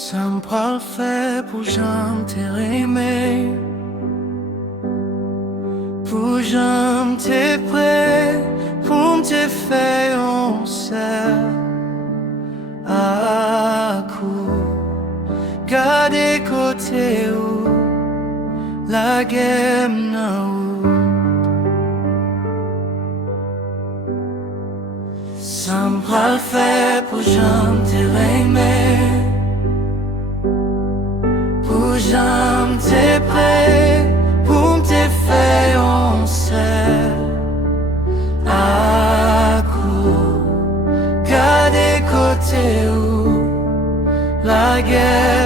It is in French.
Ça me pral fait pour j'aime te renmenw, pour j'aime te prêt, pour te faire on sait à coup, garder côté où la janm. Ça me pral fait pour j'aime te renmenw, pour j'aime te prêt, pour te faire on sait à coup, garder côté où la guerre.